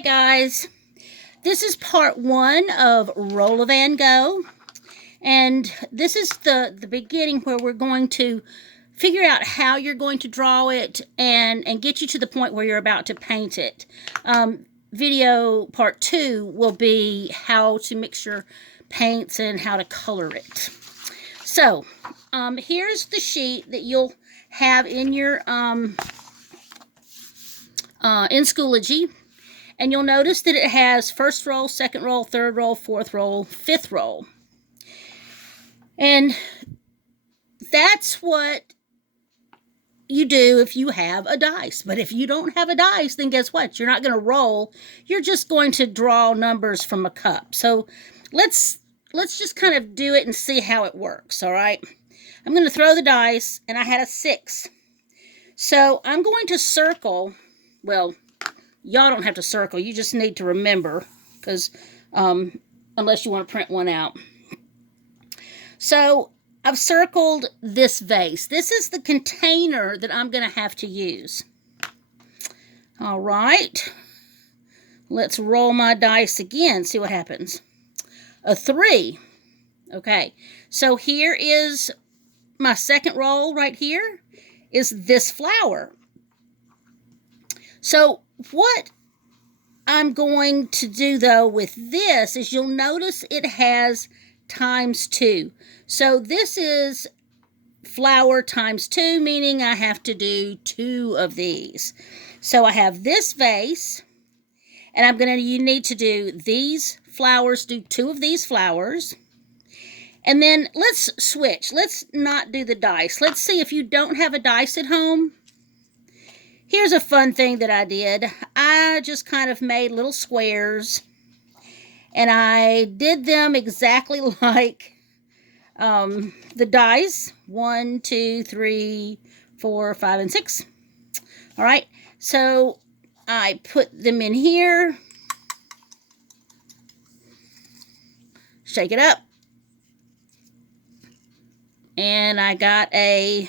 Hi guys, this is part one of Roll of Van Gogh, and this is the beginning where we're going to figure out how you're going to draw it and get you to the point where you're about to paint it. Video part two will be how to mix your paints and how to color it. So here's the sheet that you'll have in your in Schoology. And you'll notice that it has first roll, second roll, third roll, fourth roll, fifth roll. And that's what you do if you have a dice. But if you don't have a dice, then guess what? You're not going to roll. You're just going to draw numbers from a cup. So let's just kind of do it and see how it works, all right? I'm going to throw the dice, and I had a 6. So I'm going to circle, well, y'all don't have to circle. You just need to remember, because unless you want to print one out. So I've circled this vase. This is the container that I'm going to have to use. All right. Let's roll my dice again. See what happens. A 3. Okay. So here is my second roll right here is this flower. So what I'm going to do, though, with this is you'll notice it has ×2. So this is flower ×2, meaning I have to do 2 of these. So I have this vase, and you need to do these flowers, do 2 of these flowers. And then let's switch. Let's not do the dice. Let's see if you don't have a dice at home. Here's a fun thing that I did. I just kind of made little squares, and I did them exactly like the dice. 1, 2, 3, 4, 5, and 6. All right, so I put them in here. Shake it up. And I got a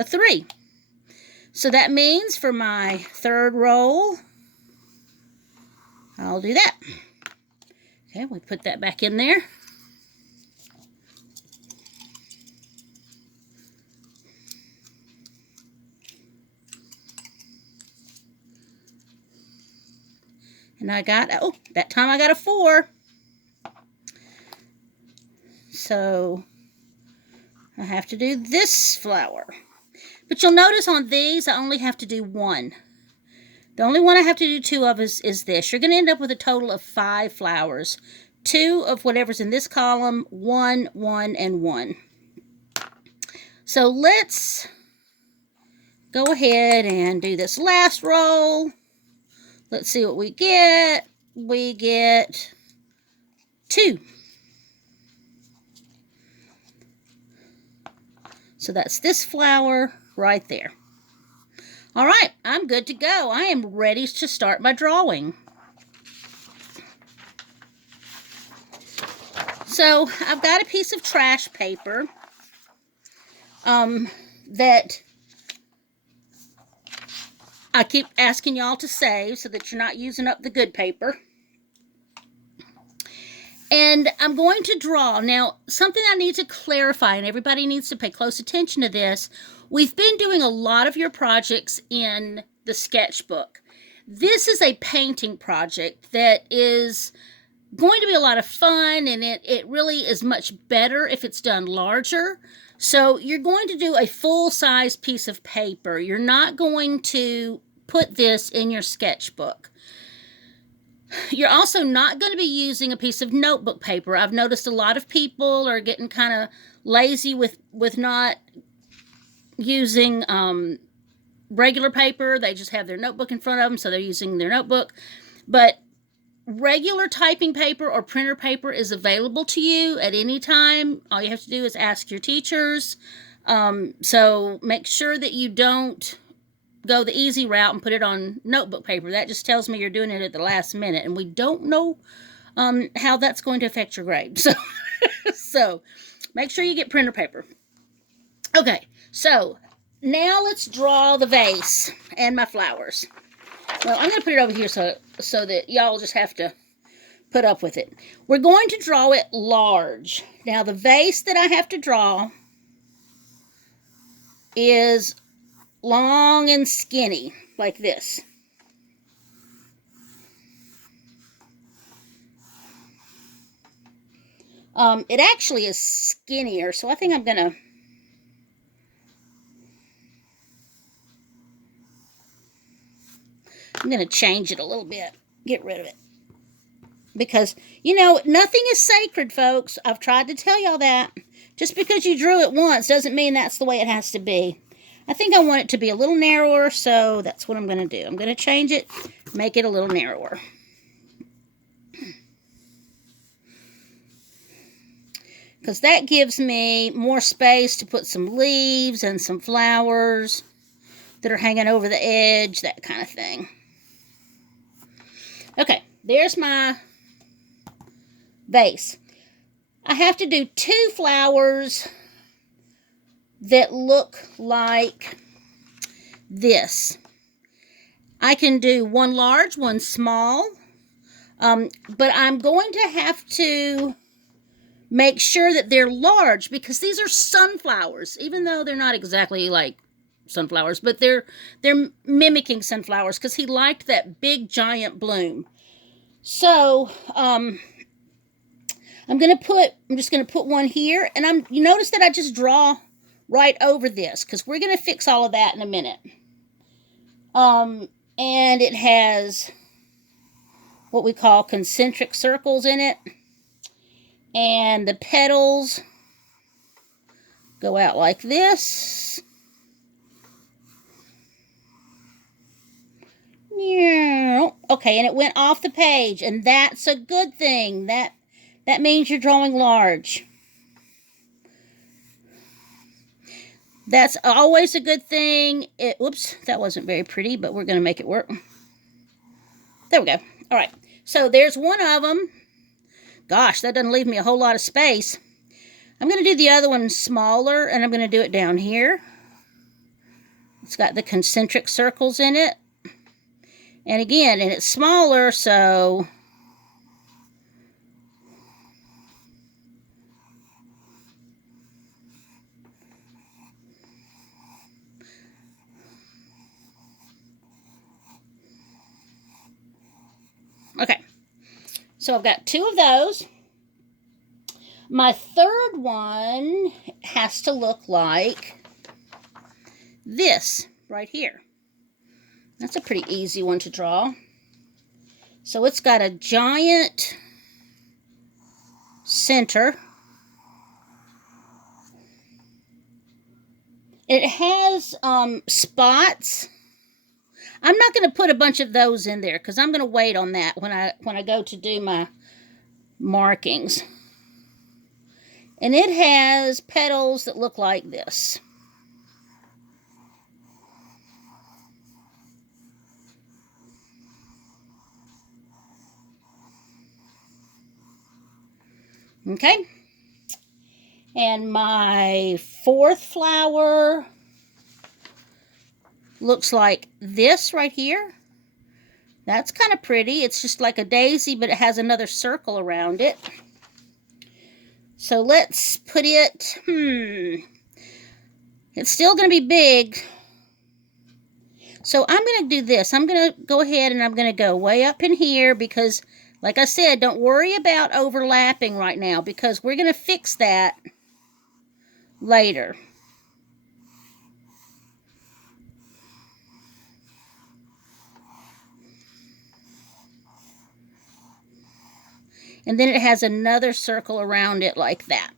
3. So that means for my third roll, I'll do that. Okay, we put that back in there. And I got, oh, that time I got a 4. So I have to do this flower. But you'll notice on these, I only have to do 1. The only one I have to do 2 of is this. You're going to end up with a total of 5 flowers. 2 of whatever's in this column, 1, 1, and 1. So let's go ahead and do this last roll. Let's see what we get. We get 2. So that's this flower right there. All right, I'm good to go. I am ready to start my drawing. So I've got a piece of trash paper that I keep asking y'all to save so that you're not using up the good paper. And I'm going to draw. Now, something I need to clarify, and everybody needs to pay close attention to this. We've been doing a lot of your projects in the sketchbook. This is a painting project that is going to be a lot of fun, and it really is much better if it's done larger. So you're going to do a full-size piece of paper. You're not going to put this in your sketchbook. You're also not going to be using a piece of notebook paper. I've noticed a lot of people are getting kind of lazy with not using regular paper. They just have their notebook in front of them, so they're using their notebook. But regular typing paper or printer paper is available to you at any time. All you have to do is ask your teachers. So make sure that you don't go the easy route and put it on notebook paper. That just tells me you're doing it at the last minute, and we don't know how that's going to affect your grade. So make sure you get printer paper. Okay, so now let's draw the vase and my flowers. Well, I'm going to put it over here so that y'all just have to put up with it. We're going to draw it large. Now, the vase that I have to draw is long and skinny, like this. It actually is skinnier, so I think I'm going to change it a little bit. Get rid of it. Because, you know, nothing is sacred, folks. I've tried to tell y'all that. Just because you drew it once doesn't mean that's the way it has to be. I think I want it to be a little narrower, so that's what I'm going to do. I'm going to change it, make it a little narrower. Because that gives me more space to put some leaves and some flowers that are hanging over the edge, that kind of thing. Okay, there's my vase. I have to do 2 flowers that look like this. I can do one large, one small, but I'm going to have to make sure that they're large because these are sunflowers, even though they're not exactly like sunflowers, but they're mimicking sunflowers because he liked that big giant bloom. So I'm just gonna put one here, and you notice that I just draw right over this because we're gonna fix all of that in a minute. And it has what we call concentric circles in it. And the petals go out like this. Okay, and it went off the page, and that's a good thing. That means you're drawing large. That's always a good thing. Whoops, that wasn't very pretty, but we're going to make it work. There we go. All right, so there's one of them. Gosh, that doesn't leave me a whole lot of space. I'm going to do the other one smaller, and I'm going to do it down here. It's got the concentric circles in it. And again, and it's smaller, so okay. So I've got 2 of those. My third one has to look like this right here. That's a pretty easy one to draw. So it's got a giant center. It has spots. I'm not going to put a bunch of those in there because I'm going to wait on that when I go to do my markings. And it has petals that look like this. Okay. And my 4th flower looks like this right here. That's kind of pretty. It's just like a daisy, but it has another circle around it. So let's put it, it's still going to be big. So I'm going to do this. I'm going to go ahead and I'm going to go way up in here because, like I said, don't worry about overlapping right now because we're going to fix that later. And then it has another circle around it like that.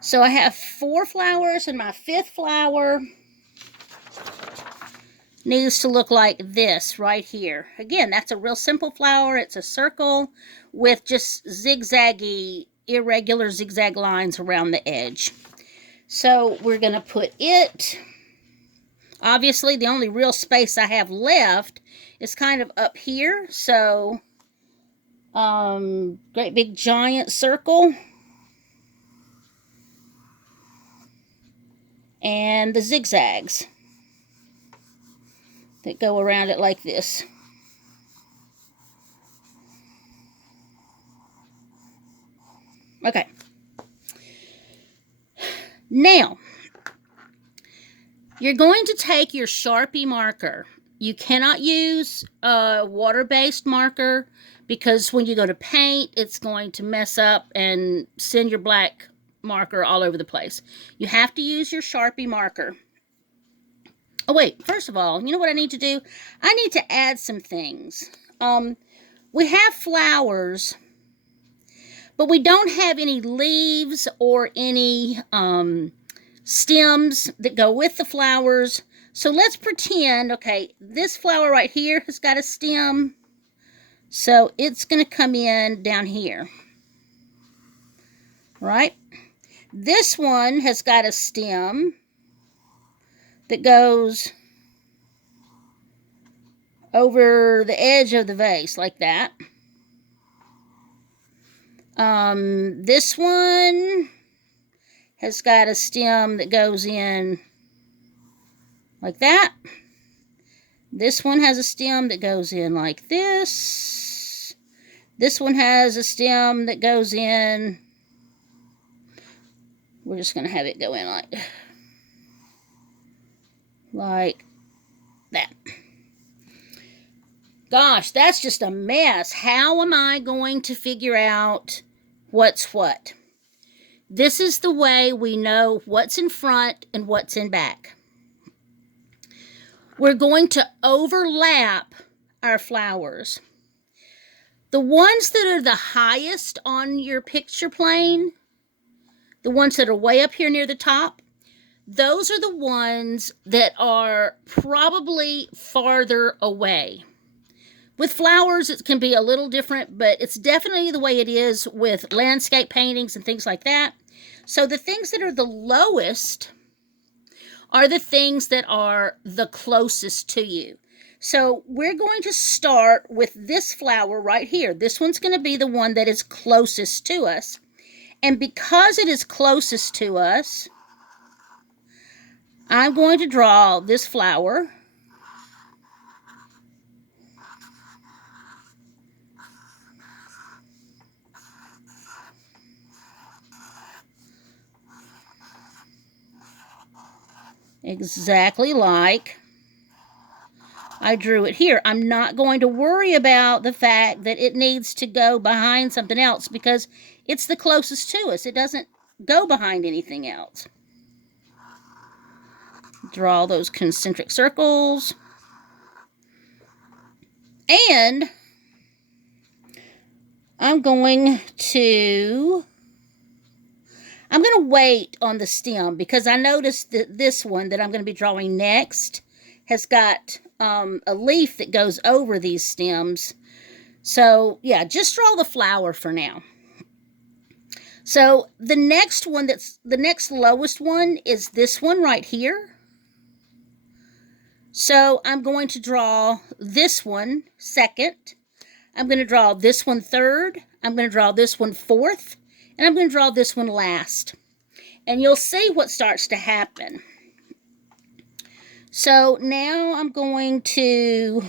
So I have 4 flowers, and my 5th flower needs to look like this right here. Again, that's a real simple flower. It's a circle with just zigzaggy, irregular zigzag lines around the edge. So we're going to put it, obviously the only real space I have left is kind of up here. So great big giant circle. And the zigzags. that go around it like this. Okay. Now, you're going to take your Sharpie marker. You cannot use a water-based marker because when you go to paint, it's going to mess up and send your black marker all over the place. You have to use your Sharpie marker. Oh, wait. First of all, you know what I need to do? I need to add some things. We have flowers, but we don't have any leaves or any stems that go with the flowers. So let's pretend, okay, this flower right here has got a stem. So it's going to come in down here. Right? This one has got a stem that goes over the edge of the vase like that. This one has got a stem that goes in like that. This one has a stem that goes in like this. This one has a stem that goes in. We're just going to have it go in like that. Gosh, that's just a mess. How am I going to figure out what's what? This is the way we know what's in front and what's in back. We're going to overlap our flowers. The ones that are the highest on your picture plane, the ones that are way up here near the top, those are the ones that are probably farther away. With flowers, it can be a little different, but it's definitely the way it is with landscape paintings and things like that. So the things that are the lowest are the things that are the closest to you. So we're going to start with this flower right here. This one's going to be the one that is closest to us. And because it is closest to us, I'm going to draw this flower. Exactly like I drew it here. I'm not going to worry about the fact that it needs to go behind something else because it's the closest to us. It doesn't go behind anything else. Draw those concentric circles. And I'm going to wait on the stem because I noticed that this one that I'm going to be drawing next has got a leaf that goes over these stems. So, yeah, just draw the flower for now. So, the next one the next lowest one is this one right here. So, I'm going to draw this one second. I'm going to draw this one third. I'm going to draw this one fourth. And I'm going to draw this one last. And you'll see what starts to happen. So now I'm going to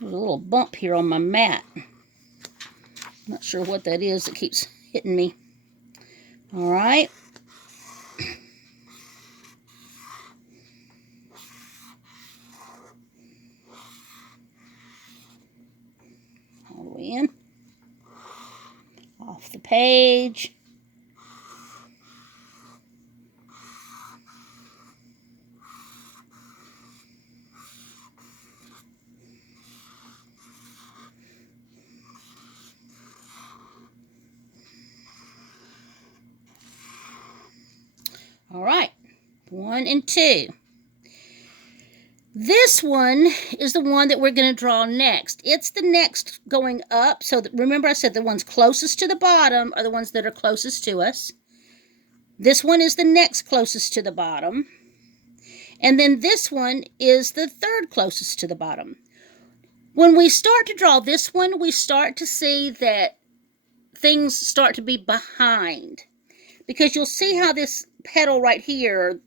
there's a little bump here on my mat. Not sure what that is that keeps hitting me. All right. All the way in. Off the page. All right, 1 and 2. This one is the one that we're going to draw next. It's the next going up. So remember I said the ones closest to the bottom are the ones that are closest to us. This one is the next closest to the bottom. And then this one is the third closest to the bottom. When we start to draw this one, we start to see that things start to be behind, because you'll see how this petal right here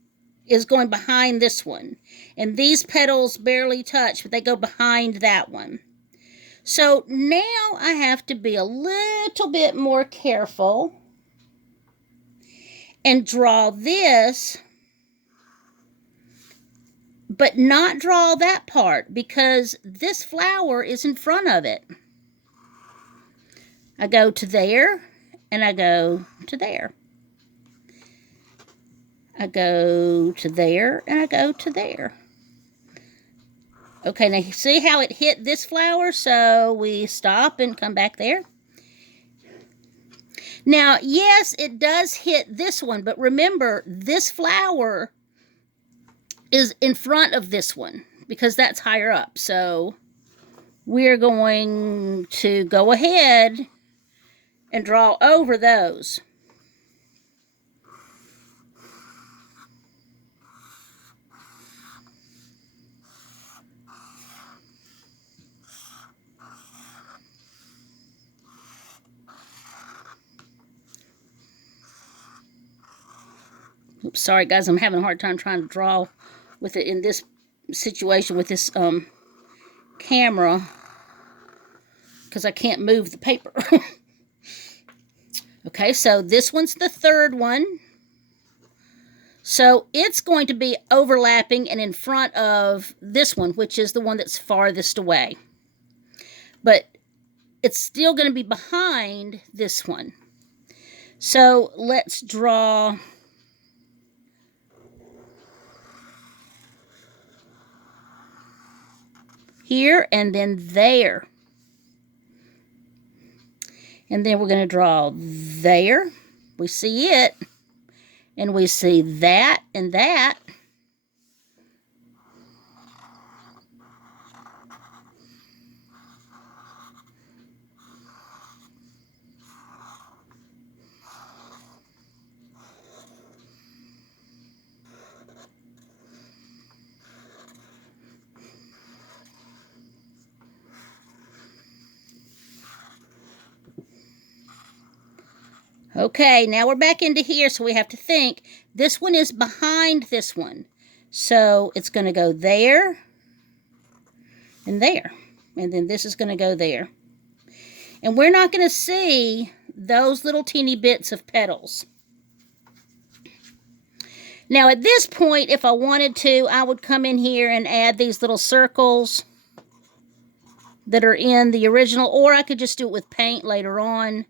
is going behind this one, and these petals barely touch, but they go behind that one. So now I have to be a little bit more careful and draw this, but not draw that part, because this flower is in front of it. I go to there, and I go to there. I go to there, and I go to there. Okay, now you see how it hit this flower? So we stop and come back there. Now, yes, it does hit this one, but remember, this flower is in front of this one because that's higher up. So we're going to go ahead and draw over those. Oops, sorry guys, I'm having a hard time trying to draw with it in this situation with this camera, because I can't move the paper. Okay, so this one's the third one. So it's going to be overlapping and in front of this one, which is the one that's farthest away. But it's still going to be behind this one. So let's draw here and then there. And then we're going to draw there. We see it. And we see that and that. Okay, now we're back into here, so we have to think. This one is behind this one. So it's going to go there and there. And then this is going to go there. And we're not going to see those little teeny bits of petals. Now at this point, if I wanted to, I would come in here and add these little circles that are in the original, or I could just do it with paint later on.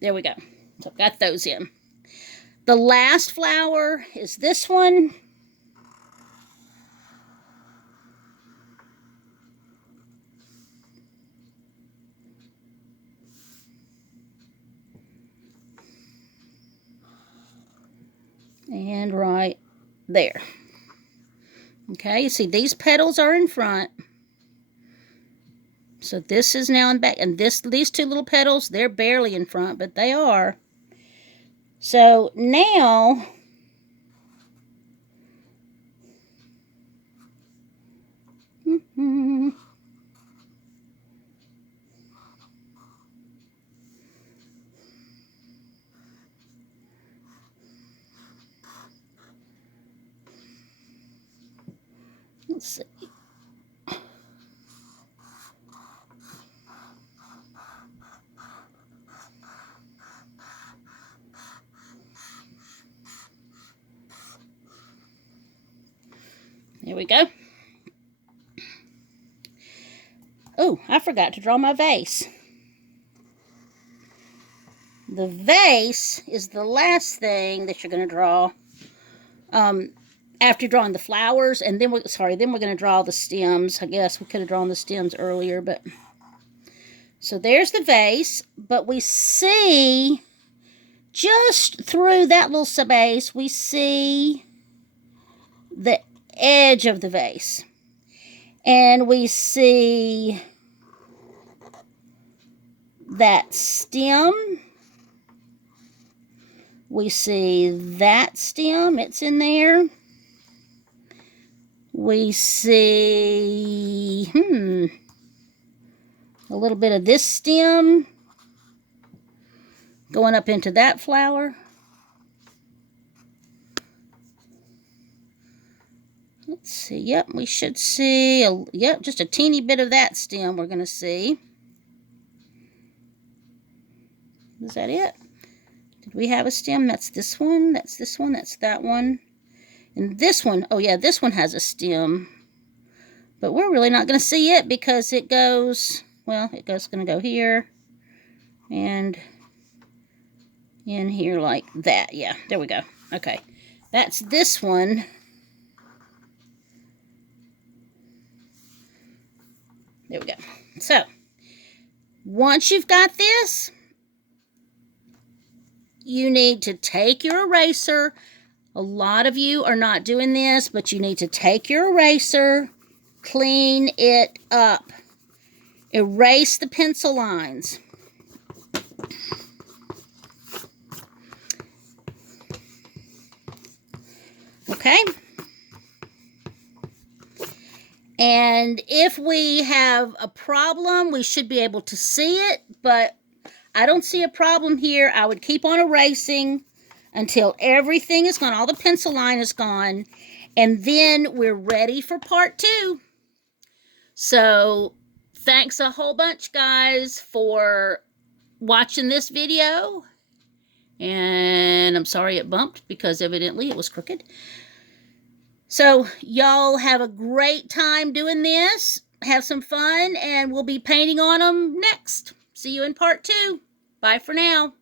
There we go. So I've got those in. The last flower is this one. And right there. Okay, you see these petals are in front. So this is now in back, and these two little petals, they're barely in front, but they are. So now let's see. There we go. Oh, I forgot to draw my vase. The vase is the last thing that you're going to draw after drawing the flowers, and then we're going to draw the stems. I guess we could have drawn the stems earlier, but so there's the vase, but we see just through that little space, we see the edge of the vase. And we see that stem. We see that stem, it's in there. we see, a little bit of this stem going up into that flower. Let's see. Yep, we should see, just a teeny bit of that stem we're going to see. Is that it? Did we have a stem? That's this one. That's this one. That's that one. And this one, oh yeah, this one has a stem. But we're really not going to see it because it goes, well, going to go here and in here like that. Yeah, there we go. Okay, that's this one. There we go. So, once you've got this, you need to take your eraser. A lot of you are not doing this, but you need to take your eraser, clean it up. Erase the pencil lines. Okay? And if we have a problem, we should be able to see it, but I don't see a problem here. I would keep on erasing until everything is gone, all the pencil line is gone, and then we're ready for part 2. So, thanks a whole bunch, guys, for watching this video. And I'm sorry it bumped because evidently it was crooked. So, y'all have a great time doing this. Have some fun, and we'll be painting on them next. See you in part 2. Bye for now.